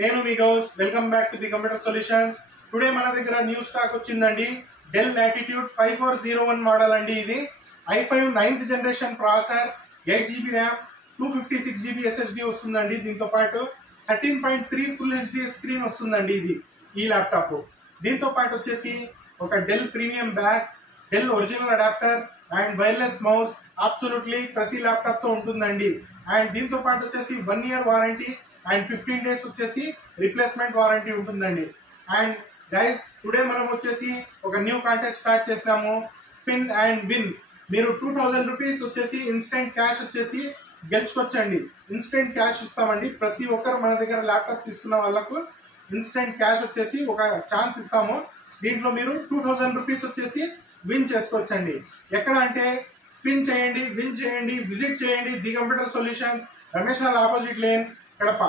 నేను మీ Ghouse welcome back to the computer solutions. Today మన దగ్గర న్యూ స్టాక్ వచ్చిందండి. డెల్ లాటిట్యూడ్ 5401 మోడల్ అండి. ఇది i5 9th generation processor, 8GB RAM, 256GB SSD వస్తుందండి. దీంతో పాటు 13.3 ఫుల్ హెచ్డి స్క్రీన్ వస్తుందండి. ఇది ఈ ల్యాప్టాప్. దీంతో పాటు వచ్చేసి ఒక Dell premium bag, Dell original adapter and wireless mouse absolutely ప్రతి ల్యాప్టాప్ తో ఉంటుందండి. అండ్ దీంతో పాటు వచ్చేసి 1 year వారంటీ అండ్ 15 days వచ్చేసి రిప్లేస్మెంట్ వారంటీ ఉంటుందండి. అండ్ గైస్, టుడే మనం వచ్చేసి ఒక న్యూ కాంటెస్ట్ స్టార్ట్ చేసినాము, స్పిన్ అండ్ విన్. మీరు 2000 రూపీస్ వచ్చేసి ఇన్స్టెంట్ క్యాష్ వచ్చేసి గెలుచుకోవచ్చండి. ఇన్స్టెంట్ క్యాష్ ఇస్తామండి. ప్రతి ఒక్కరు మన దగ్గర ల్యాప్టాప్ తీసుకున్న వాళ్ళకు ఇన్స్టెంట్ క్యాష్ వచ్చేసి ఒక ఛాన్స్ ఇస్తాము. దీంట్లో మీరు 2000 రూపీస్ వచ్చేసి విన్ చేసుకోవచ్చండి. ఎక్కడ అంటే స్పిన్ చేయండి, విన్ చేయండి, విజిట్ చేయండి the computer solutions, Ramesh opposite lane, Kadapa.